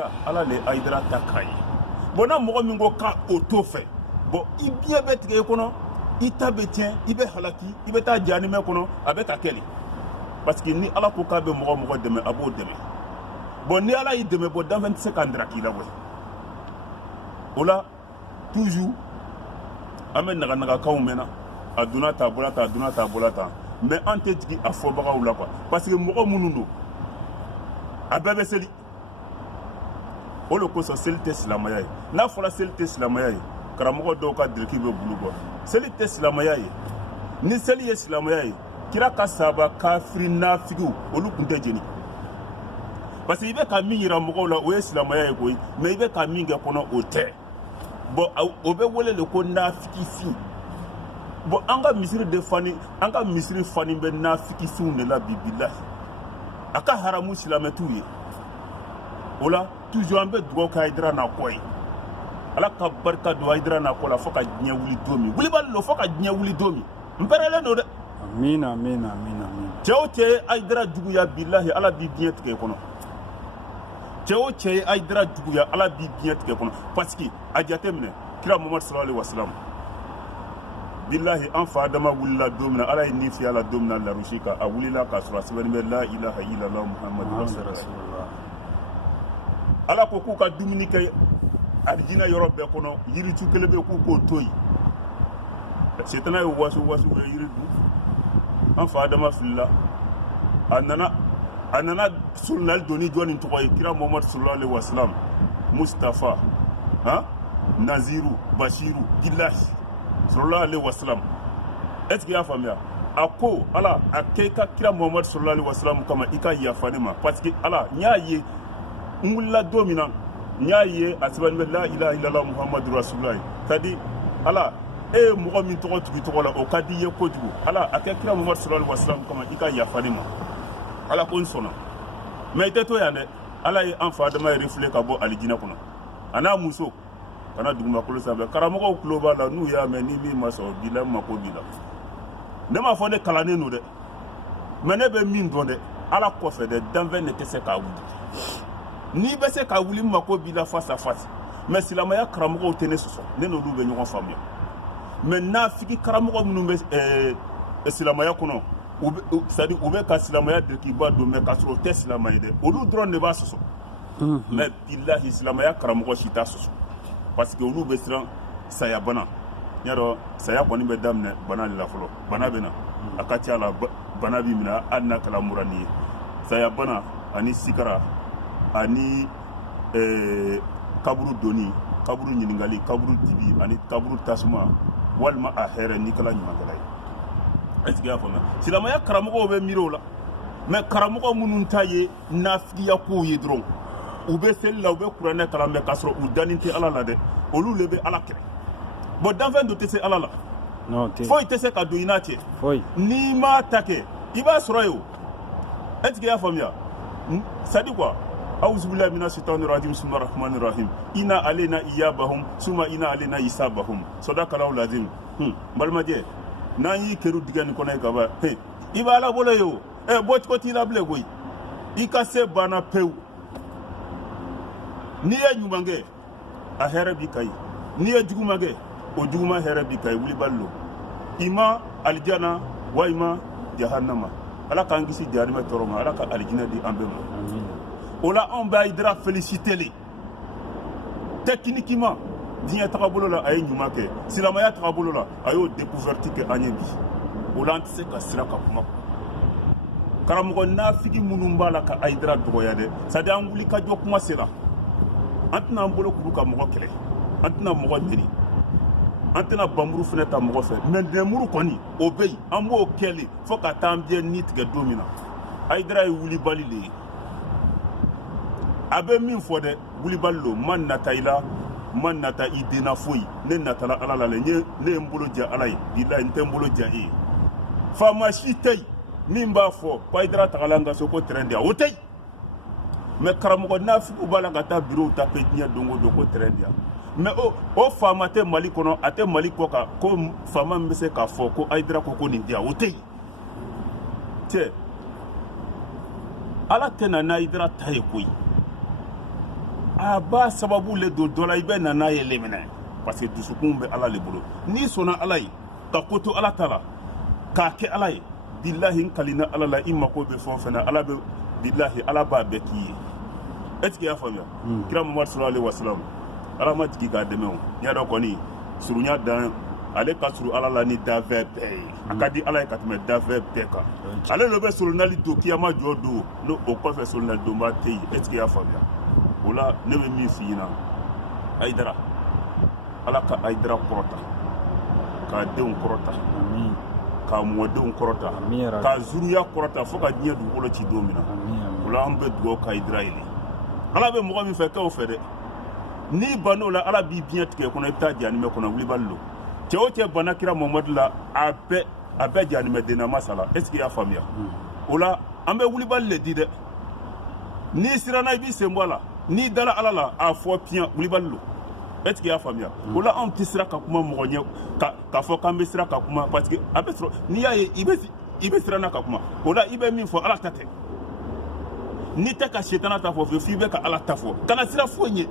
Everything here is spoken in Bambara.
ala le Haïdara ta k'a ye bon n'a mɔgɔ min ko k'a o t'o fɛ bon i biɲɛ bɛ tigɛ i kɔnɔ i ta bɛ tiɲɛ i bɛ halaki i bɛ taa jahanimɛ kɔnɔ a bɛ ka kɛ de parce que ni ala ko k'a bɛ mɔgɔ dɛmɛ a b'o dɛmɛ bon ni ala y'i dɛmɛ bon danfɛn tɛ se ka ndara k'i la wɛ o la toujours an bɛ naganagakanw mɛnna a donna ta a bɔra ta a donna ta a bɔra ta mais an tɛ jigin a fɔbagaw la quoi parce que mɔgɔ minnu don a bɛɛ bɛ seli o de kosɔn seli tɛ silamɛya ye n'a fɔra seli tɛ silamɛya ye karamɔgɔ dɔw ka diriki bɛ bulu bɔ seli tɛ silamɛya ye ni seli ye silamɛya ye kira ka sahaba kafiri nafigiw olu tun tɛ jeni parce que i bɛ ka min yira mɔgɔw la o ye silamɛya ye koyi mais i bɛ ka min kɛ kɔnɔ o tɛ bon o bɛ wele de ko nafigifin bon an ka misiri de fani an ka misiri fani bɛ nafigifinw de la bi bilahi a ka haramu silamɛ t'u ye o la toujours an bɛ dugawu kɛ Haïdara n'a kɔ ye ala ka barika don Haïdara n'a kɔ la fo ka diɲɛ wuli don min wulibali don fo ka diɲɛ wuli don min n pɛrɛlen don dɛ amina amina amina cɛ o cɛ ye Haïdara juguya bilahi ala b'i diɲɛ tigɛ kɔnɔ cɛ o cɛ ye Haïdara juguya ala b'i diɲɛ tigɛ kɔnɔ parce que a jateminɛ kira Muhamadu sallallahu alaihi wasallam bilahi an fa Adama wulila don min na ala ye nin fi a la don min na larusi kan a wulila k'a sɔrɔ a sɛbɛnnen bɛ la ilaha illallah muhamadu rasulullah ala ko k'u ka dumuni kɛ arijinɛ yɔrɔ bɛɛ kɔnɔ yiritu kelen bɛ k'u k'o to yen setana ye waso u ye yiri dun an fa Adama filila a nana solonali doni jɔn nin tɔgɔ ye kira Muhamadu sallallahu alaihi wasallam Mustafa Naziru Bashiru Gilahi sallallahu alaihi wasallam est-ce que y'a faamuya a ko ala a kɛ i ka kira Muhamadu sallallahu alaihi wasallam kama i ka yafa ne ma parce que ala n y'a ye n wulila don min na n y'a ye a sɛbɛnnen bɛ la ilaha illallah muhammadu rasulullah c'est à dire ala e ye mɔgɔ min tɔgɔ tugu tɔgɔ la o ka di i ye kojugu ala a kɛ kira Muhamadu sallallahu alaihi wasallam kama i ka yafa ne ma ala ko n sɔnna mais i tɛ to yan dɛ ala ye an fa Adama ye refile ka bɔ alijinɛ kɔnɔ a n'a muso kana dugumakolo sanfɛ karamɔgɔw tulo b'a la n'u y'a mɛn ni min ma sɔrɔ bi la mako b'i la ne m'a fɔ ne kalannen don dɛ mais ne bɛ min dɔn dɛ ala kɔfɛ dɛ danfɛn de tɛ se k'a wuli n'i bɛ se ka wuli mako b'i la face à face mais silamɛya karamɔgɔw tɛ ne sɔsɔ ne n'olu bɛ ɲɔgɔn faamuya mais nafigi karamɔgɔ minnu bɛ silamɛya kɔnɔ c'est-à-dire u bɛ ka silamɛya dirikiba don mais k'a sɔrɔ o tɛ silamɛ ye dɛ olu dɔrɔn de b'a sɔsɔ mais bilahi silamɛya karamɔgɔ si t'a sɔsɔ parce que olu bɛ siran saya bana n y'a dɔn saya kɔni bɛ daminɛ bana de la fɔlɔ bana bɛ na a ka ca la bana b'i minɛ hali n'a kɛra mura nin ye saya bana ani sikara ani kaburu doni kaburu ɲininkali kaburu dibi ani kaburu tasuma walima a hɛrɛ n'i kɛra ɲumankɛla ye est-ce que y'a faamuya silamɛya karamɔgɔw bɛ miiri o la mais karamɔgɔ minnu ta ye nafigiya kow ye dɔrɔn u bɛ seli la u bɛ kuranɛ kalan mɛ k'a sɔrɔ u danin tɛ ala la dɛ olu le bɛ ala kɛlɛ bon danfɛn dɔ tɛ se ala la foyi tɛ se ka don i n'a cɛ n'i m'a ta kɛ i b'a sɔrɔ yen o est-ce que y'a faamuya c'est à dire quoi awuzu billahi minash shaitani rajim bismillahir rahmanir rahim inna alayna iyabahum summa inna alayna isabahum sadaqallahu lazim balimajɛ n'an y'i kɛru digɛ nin kɔnɔ ye ka ban i b'a ala bolo ye o bɔcogo t'i la bilen koyi i ka se banna pewu n'i ye ɲuman kɛ a hɛrɛ b'i kan ye n'i ye juguman kɛ o juguman hɛrɛ b'i kan ye wulibali lo i ma alijana walima jahannama ala k'an kisi jahanimɛ tɔɔrɔ ma ala ka alijinɛ di an bɛɛ ma o la anw bɛ Haïdara féliciter le techniquement diɲɛ tagabolo la a ye ɲuman kɛ silamɛya tagabolo la a y'o découverte kɛ an ye bi o la an tɛ se ka siran ka kuma karamɔgɔ nafigi minnu b'a la ka Haïdara dɔgɔya dɛ c'est à dire an wuli ka jɔ kuma sera an tɛna an bolo kuru ka mɔgɔ kɛlɛ an tɛna mɔgɔ neni an tɛna banburu fɛnɛ ta mɔgɔ fɛ mais nɛmuru kɔni o bɛ yen an b'o kɛ le fo ka taa an biɲɛ ni tigɛ don min na Haïdara ye wulibali le ye a bɛ min fɔ dɛ wulibali lo ma nata i la ma nata i denna foyi ne natala ala la le ne ye n bolo ja ala ye bilahi n tɛ n bolo ja e ye faama si tɛ yen min b'a fɔ ko Haïdara tagala n ka so ko terrain di yan o tɛ yen mais karamɔgɔ nafigiw b'a la ka taa bureau ta pe diɲɛ don o don ko terrain di yan mais o faama tɛ Mali kɔnɔ a tɛ Mali kɔ kan ko faama min bɛ se k'a fɔ ko Haïdara ko nin di yan o tɛ yen cɛ ala tɛ na Haïdara ta ye koyi a b'a sababu le don dɔ la i bɛ na n'a ye leminɛ parce que dusukun bɛ ala le bolo n'i sɔnna ala ye ka ko to ala ta la k'a kɛ ala ye bilahi n kalina ala la i mako bɛ fɛn o fɛn na ala bɛ bilahi ala b'a bɛɛ k'i ye est ce que i y'a faamuya kira mamadu sallallahu alaihi wasallam ala ma jigi k'a dɛmɛ o n y'a dɔn kɔni surunya dan ale ka suru ala la ni dafɛ bɛɛ ye a ka di ala ye ka tɛmɛ dafɛ bɛɛ kan ale le bɛ solonali don kiyama jɔ don n'o o kɔfɛ solonali donba tɛ yen est ce que i y'a faamuya o la ne bɛ min f'i ɲɛna ayidara ala ka ayidara kɔrɔta k'a denw kɔrɔta k'a mɔdenw kɔrɔta k'a zuruya kɔrɔta fo ka diɲɛ dugukolo ci don min na o la an bɛ dugawu ka ayidara ye ala bɛ mɔgɔ min fɛ kɛ o fɛ dɛ n'i ban'o la ala b'i biɲɛ tigɛ kɔnɔ i bɛ taa jahanimɛ kɔnɔ wulibali lo cɛ o cɛ bana kira mamadu la a bɛɛ jahanimɛ dennama sala est ce que i y'a faamuya o la an bɛ wulibali le di dɛ n'i siranna i b'i sen bɔ a la n'i dala ala la a fɔ piɲɛ wulibali lo est ce que i y'a faamuya o la anw tɛ sira ka kuma mɔgɔ ɲɛ k'a fɔ k'an bɛ sira ka kuma parce que a bɛ sɔrɔ n'i y'a ye i bɛ siranna ka kuma o la i bɛ min fɔ ala ta tɛ n'i tɛ ka setana ta fɔ f'i bɛ ka ala ta fɔ kana sira foyi ɲɛ